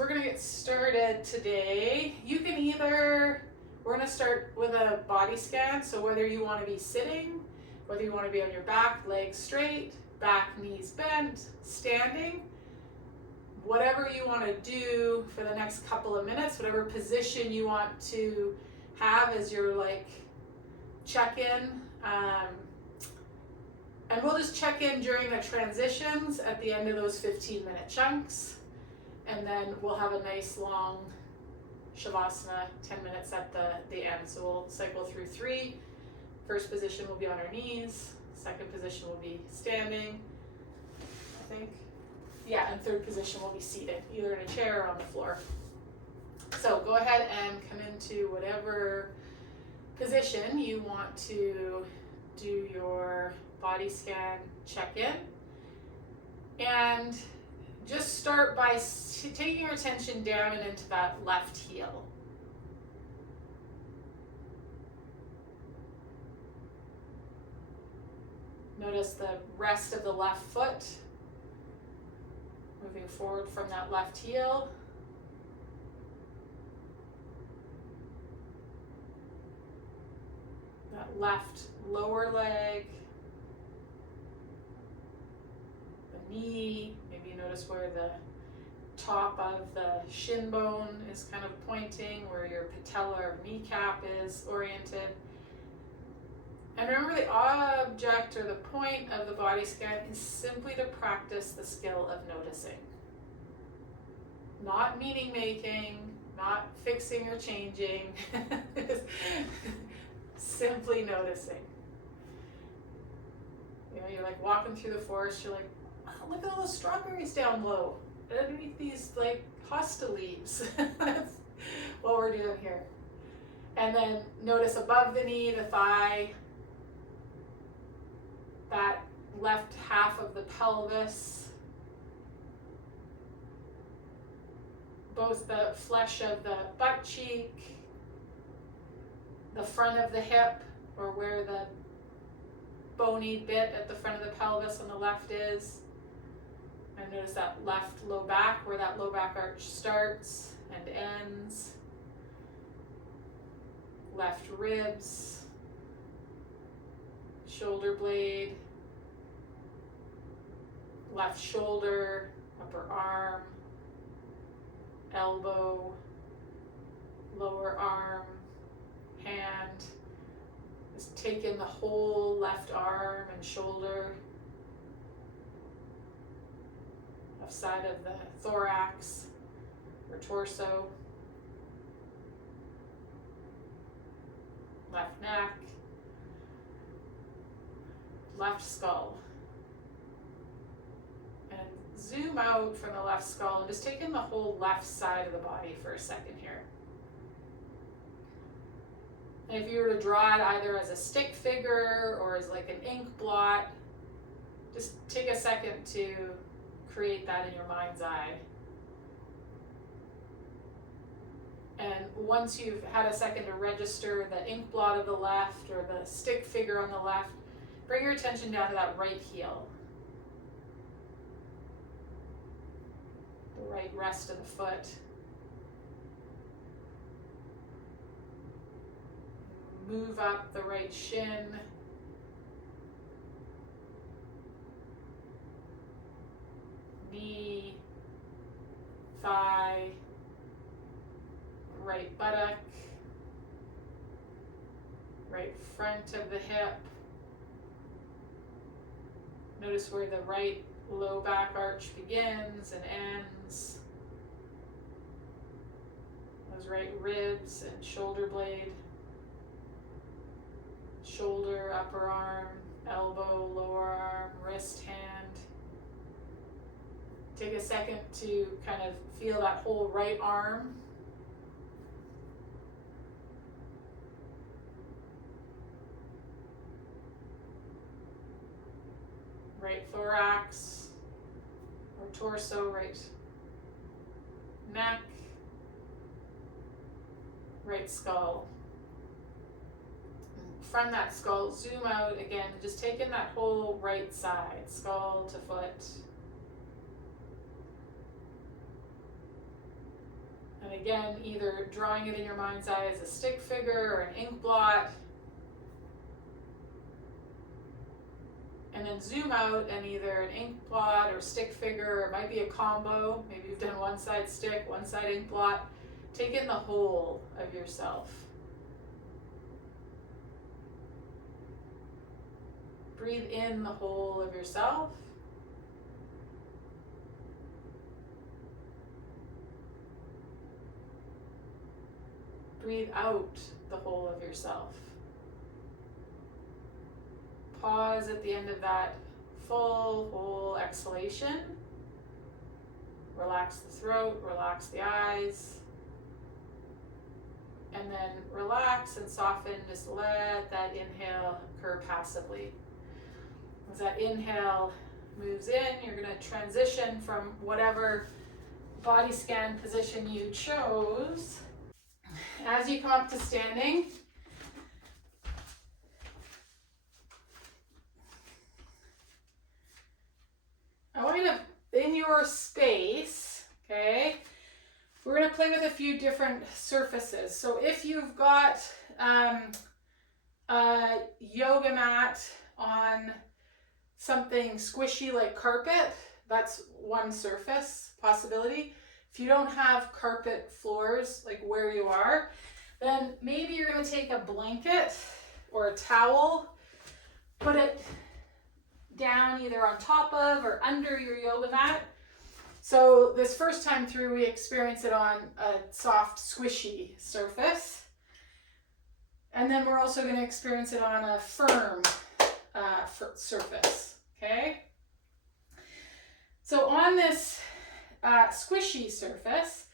we're going to get started today. You can we're going to start with a body scan. So whether you want to be sitting, whether you want to be on your back, legs straight, back, knees bent, standing, whatever you want to do for the next couple of minutes, whatever position you want to have as your check-in. And we'll just check in during the transitions at the end of those 15-minute chunks. And then we'll have a nice long Shavasana, 10 minutes at the end. So we'll cycle through 3. First position will be on our knees. Second position will be standing, I think. Yeah, and third position will be seated, either in a chair or on the floor. So go ahead and come into whatever position you want to do your body scan check-in. And just start by taking your attention down and into that left heel. Notice the rest of the left foot moving forward from that left heel. That left lower leg. The knee. Maybe you notice where the top of the shin bone is kind of pointing, where your patella or kneecap is oriented. And remember, the object or the point of the body scan is simply to practice the skill of noticing. Not meaning making, not fixing or changing, simply noticing. You know, you're like walking through the forest, you're like, oh, look at all those strawberries down low, underneath these hosta leaves. That's what we're doing here. And then notice above the knee, the thigh, that left half of the pelvis, both the flesh of the butt cheek, the front of the hip, or where the bony bit at the front of the pelvis on the left is. And notice that left low back, where that low back arch starts and ends. Left ribs, shoulder blade, left shoulder, upper arm, elbow, lower arm, hand. Just take in the whole left arm and shoulder, left side of the thorax or torso, left neck, left skull. And zoom out from the left skull and just take in the whole left side of the body for a second here. And if you were to draw it either as a stick figure or as like an ink blot, just take a second to create that in your mind's eye. And once you've had a second to register the ink blot of the left or the stick figure on the left, bring your attention down to that right heel. The right rest of the foot. Move up the right shin. Knee, thigh, right buttock, right front of the hip. Notice where the right low back arch begins and ends. Those right ribs and shoulder blade. Shoulder, upper arm, elbow, lower arm, wrist, hand. Take a second to kind of feel that whole right arm. Right thorax or torso, right neck, right skull. From that skull, zoom out again, just take in that whole right side, skull to foot. And again, either drawing it in your mind's eye as a stick figure or an ink blot. And then zoom out and either an ink blot or stick figure, or it might be a combo. Maybe you've done one side stick, one side ink blot. Take in the whole of yourself. Breathe in the whole of yourself. Breathe out the whole of yourself. Pause at the end of that full, whole exhalation. Relax the throat, relax the eyes. And then relax and soften, just let that inhale occur passively. As that inhale moves in, you're going to transition from whatever body scan position you chose. As you come up to standing, I want you to, in your space, okay, we're going to play with a few different surfaces. So if you've got a yoga mat on something squishy like carpet, that's one surface possibility. If you don't have carpet floors like where you are, then maybe you're going to take a blanket or a towel, put it down either on top of or under your yoga mat. So this first time through, we experience it on a soft, squishy surface. And then we're also going to experience it on a firm surface, okay? So on this squishy surface,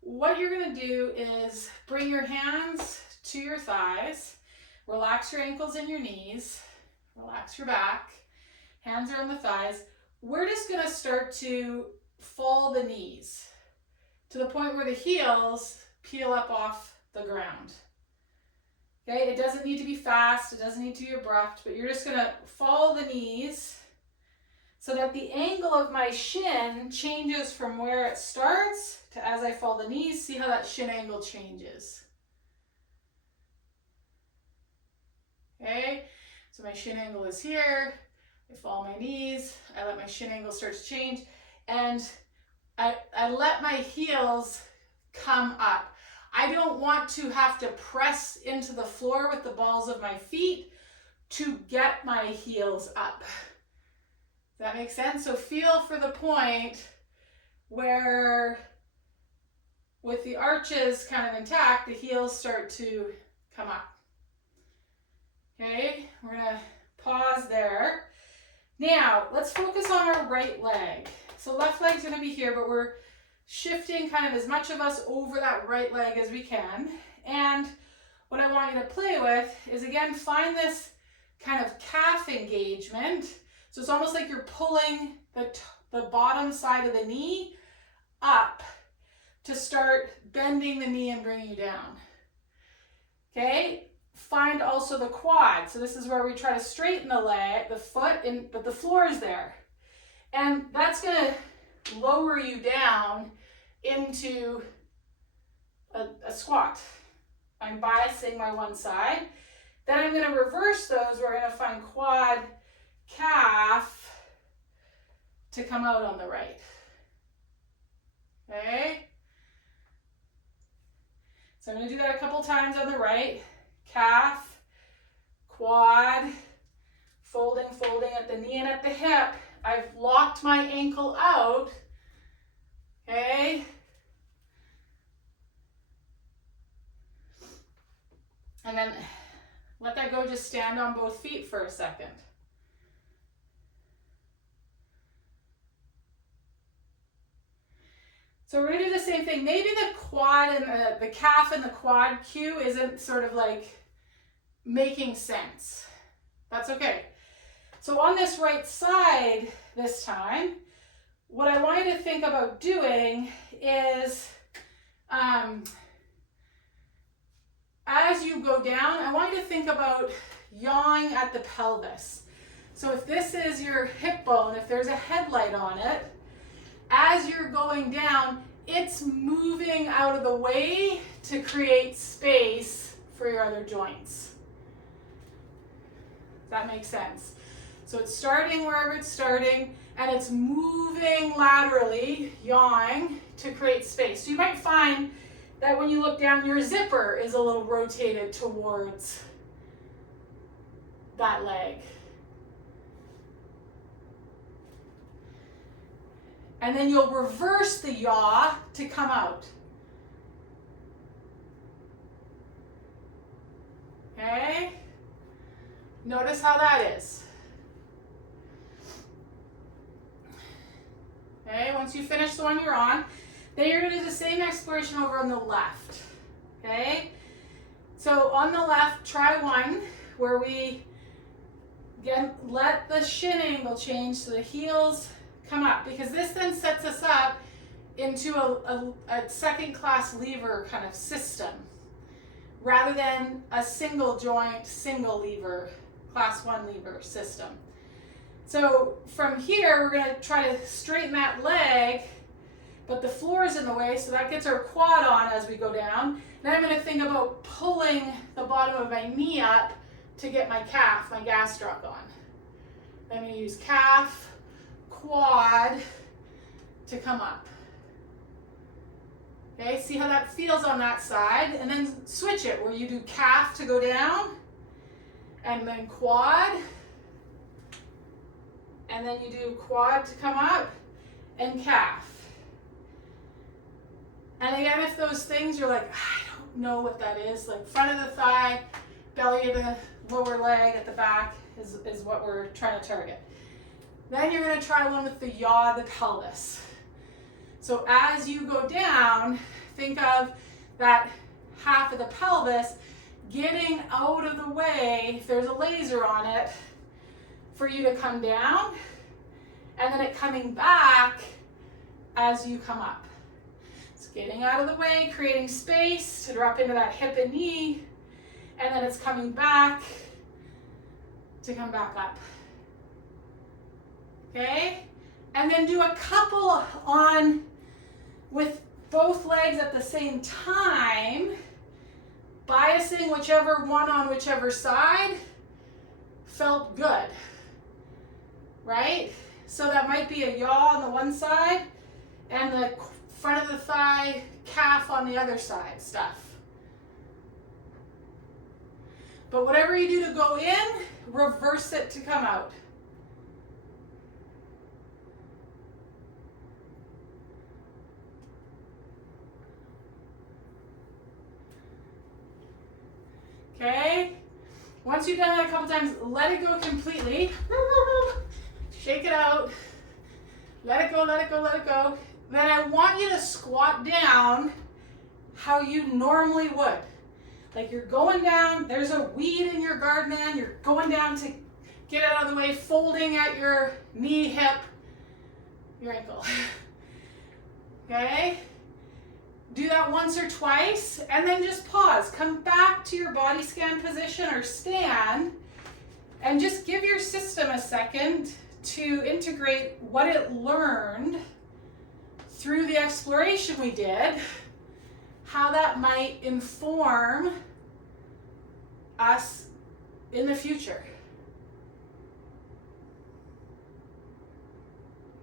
what you're going to do is bring your hands to your thighs, relax your ankles and your knees, relax your back, hands are on the thighs. We're just going to start to fall the knees to the point where the heels peel up off the ground. Okay, it doesn't need to be fast, it doesn't need to be abrupt, but you're just going to fall the knees so that the angle of my shin changes from where it starts to as I fall the knees. See how that shin angle changes. Okay, so my shin angle is here. I fall my knees, I let my shin angle start to change, and I let my heels come up. I don't want to have to press into the floor with the balls of my feet to get my heels up. Does that make sense? So feel for the point where, with the arches kind of intact, the heels start to come up. Okay, we're gonna pause there. Now, let's focus on our right leg. So left leg's gonna be here, but we're shifting kind of as much of us over that right leg as we can. And what I want you to play with is, again, find this kind of calf engagement. So it's almost like you're pulling the bottom side of the knee up to start bending the knee and bringing you down. Okay, find also the quad. So this is where we try to straighten the leg, the foot, but the floor is there. And that's gonna lower you down into a squat. I'm biasing my one side. Then I'm going to reverse those. We're going to find quad, calf to come out on the right. Okay? So I'm going to do that a couple times on the right. Calf, quad, folding at the knee and at the hip. I've locked my ankle out. Okay? And then let that go, just stand on both feet for a second. So we're gonna do the same thing. Maybe the quad and the calf and the quad cue isn't sort of like making sense. That's okay. So on this right side this time, what I want you to think about doing is, as you go down, I want you to think about yawing at the pelvis. So if this is your hip bone, if there's a headlight on it, as you're going down, it's moving out of the way to create space for your other joints. Does that make sense? So it's starting wherever it's starting, and it's moving laterally, yawing, to create space. So you might find that when you look down, your zipper is a little rotated towards that leg. And then you'll reverse the yaw to come out. Okay? Notice how that is. Okay, once you finish the one you're on, then you're going to do the same exploration over on the left. Okay? So on the left, try one where we, again, let the shin angle change so the heels come up, because this then sets us up into a second class lever kind of system rather than a single joint, single lever, class 1 lever system. So from here, we're going to try to straighten that leg, but the floor is in the way, so that gets our quad on as we go down. Then I'm going to think about pulling the bottom of my knee up to get my calf, my gastroc on. I'm going to use calf, quad to come up. Okay, see how that feels on that side, and then switch it where you do calf to go down, and then quad, and then you do quad to come up, and calf. And again, if those things you're like, I don't know what that is, like front of the thigh, belly of the lower leg at the back is what we're trying to target. Then you're going to try one with the yaw of the pelvis. So as you go down, think of that half of the pelvis getting out of the way, if there's a laser on it, for you to come down, and then it coming back as you come up. It's getting out of the way, creating space to drop into that hip and knee, and then it's coming back to come back up. Okay? And then do a couple on with both legs at the same time, biasing whichever one on whichever side felt good, right? So that might be a yaw on the one side and the front of the thigh, calf on the other side stuff. But whatever you do to go in, reverse it to come out. Okay? Once you've done that a couple times, let it go completely. Shake it out. Let it go, let it go, let it go. Then I want you to squat down how you normally would. Like you're going down, there's a weed in your garden, you're going down to get it out of the way, folding at your knee, hip, your ankle. Okay? Do that once or twice, and then just pause. Come back to your body scan position or stand, and just give your system a second to integrate what it learned through the exploration we did, how that might inform us in the future.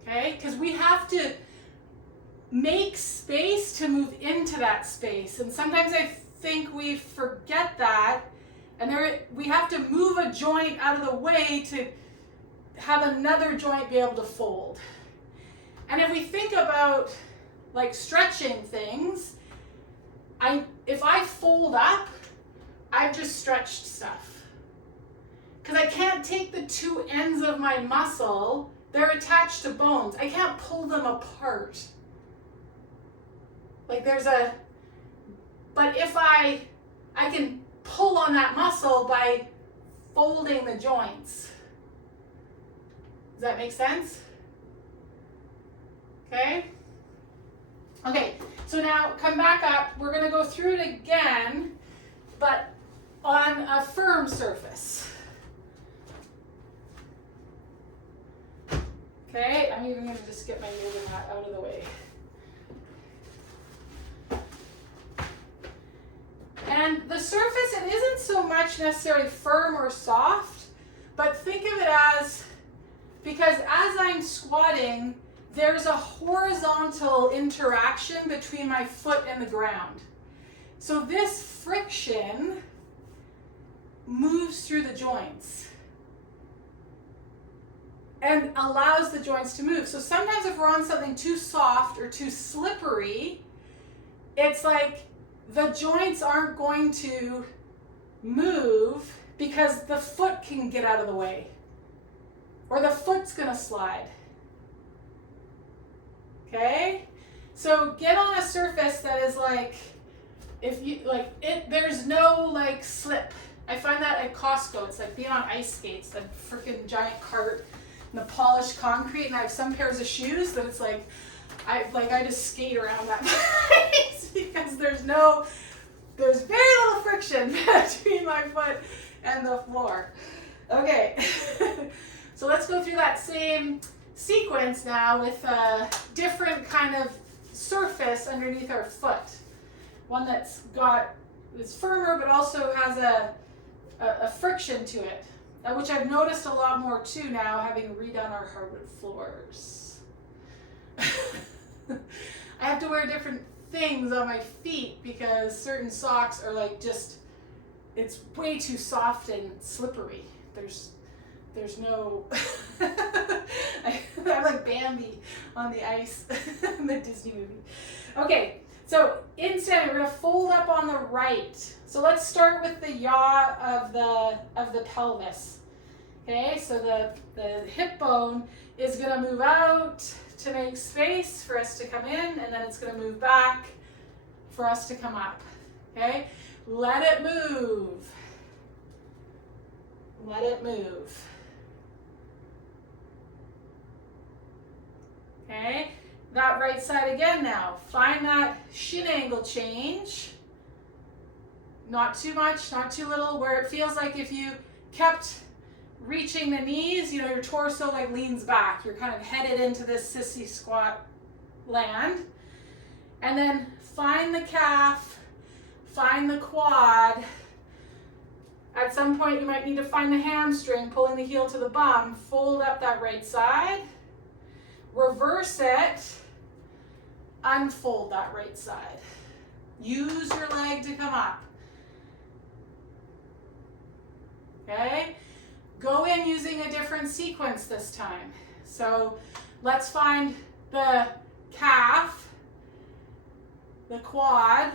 Okay? Because we have to make space to move into that space. And sometimes I think we forget that, and we have to move a joint out of the way to have another joint be able to fold. And if we think about like stretching things, if I fold up, I've just stretched stuff. Because I can't take the two ends of my muscle, they're attached to bones. I can't pull them apart. Like but if I can pull on that muscle by folding the joints. Does that make sense? Okay? Okay, so now come back up. We're going to go through it again, but on a firm surface. Okay, I'm even going to just get my moving mat out of the way. surface, it isn't so much necessarily firm or soft, but think of it as, because as I'm squatting, there's a horizontal interaction between my foot and the ground. So this friction moves through the joints and allows the joints to move. So sometimes if we're on something too soft or too slippery, it's like the joints aren't going to move because the foot can get out of the way, or the foot's gonna slide. Okay? So get on a surface that is like, if you like it, there's no like slip. I find that at Costco, it's like being on ice skates, that freaking giant cart and the polished concrete, and I have some pairs of shoes that it's like I just skate around that place because there's very little friction between my foot and the floor. Okay, so let's go through that same sequence now with a different kind of surface underneath our foot. One that's is firmer but also has a friction to it, which I've noticed a lot more too now, having redone our hardwood floors. I have to wear different things on my feet because certain socks are like it's way too soft and slippery. There's no, I'm like Bambi on the ice in the Disney movie. Okay, so instead we're gonna fold up on the right. So let's start with the yaw of the pelvis. Okay, so the hip bone is gonna move out to make space for us to come in, and then it's gonna move back for us to come up. Okay, let it move. Let it move. Okay, that right side again now. Find that shin angle change. Not too much, not too little, where it feels like if you kept reaching the knees, you know, your torso like leans back. You're kind of headed into this sissy squat land. And then find the calf, find the quad. At some point you might need to find the hamstring, pulling the heel to the bum. Fold up that right side. Reverse it. Unfold that right side. Use your leg to come up. Okay? Go in using a different sequence this time. So let's find the calf, the quad,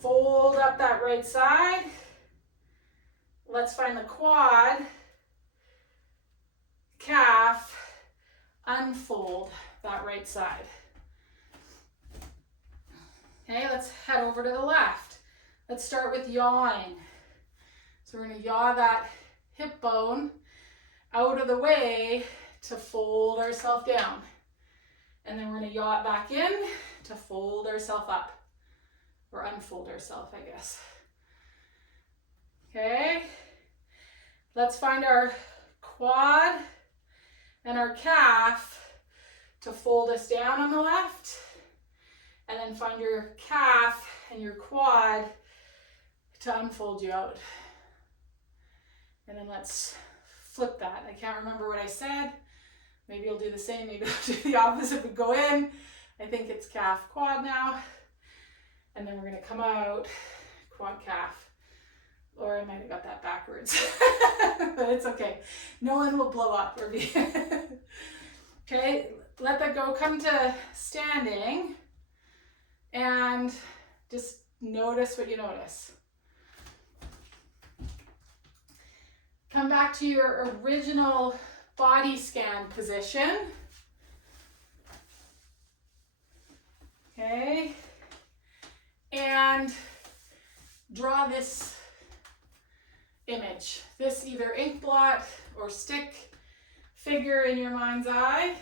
fold up that right side. Let's find the quad, calf, unfold that right side. Okay, let's head over to the left. Let's start with yawing. So we're going to yaw that hip bone out of the way to fold ourselves down. And then we're going to yaw it back in to fold ourselves up, or unfold ourselves, I guess. Okay, let's find our quad and our calf to fold us down on the left, and then find your calf and your quad to unfold you out. And then let's flip that. I can't remember what I said. Maybe I'll do the same, maybe I'll do the opposite. We go in, I think it's calf, quad now. And then we're gonna come out, quad, calf. Or I might have got that backwards, but it's okay. No one will blow up or be. Okay, let that go. Come to standing and just notice what you notice. Come back to your original body scan position. Okay, and draw this image, this either ink blot or stick figure in your mind's eye.